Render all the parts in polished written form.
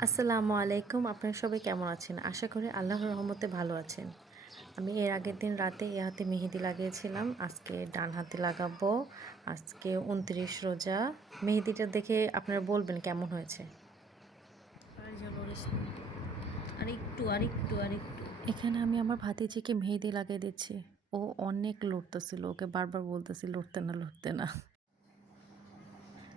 আসসালামু আলাইকুম। আপনারা সবাই কেমন আছেন? আশা করি আল্লাহর রহমতে ভালো আছেন। আমি এর আগের দিন রাতে এ হাতে মেহেদি লাগিয়েছিলাম। আজকে ডান হাতে লাগাবো। আজকে ২৯ রোজা। মেহেদিটা দেখে আপনারা বলবেন কেমন হয়েছে। আরেকটু। এখানে আমি আমার ভাতিজিকে মেহেদি লাগিয়ে দিচ্ছি। ও অনেক লড়তেছিল। ওকে বারবার বলতেছি, "লড়তে না, লড়তে না।"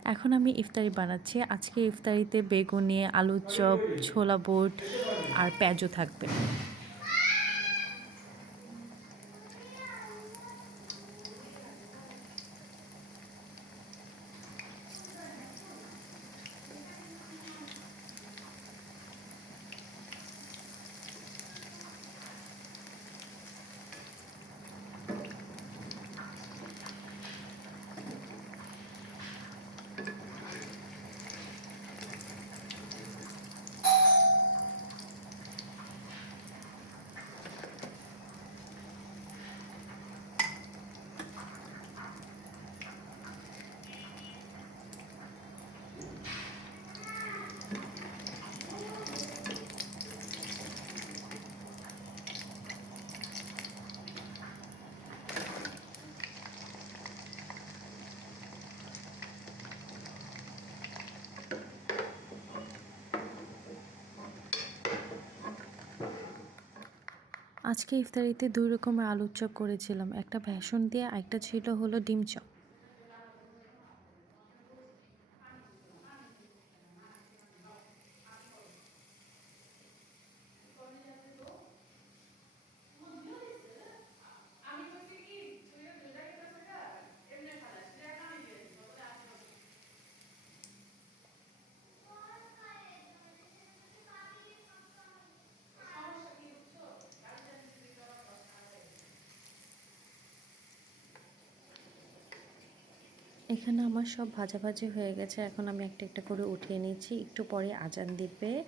এখন আমি ইফতারি বানাচ্ছি। আজকে ইফতারিতে বেগুনি, আলুর চপ, ছোলা বুট আর পেঁয়াজু থাকবে। আজকে ইফতারিতে ২ রকমের আলুর চপ করেছিলাম। একটা বেসন দিয়ে, আরেকটা ছিল হলো ডিম চপ। এখানে আমার সব ভাজাভাজি হয়ে গেছে। এখন আমি একটা একটা করে উঠিয়ে নিচ্ছি। একটু পরে আজান দিবে।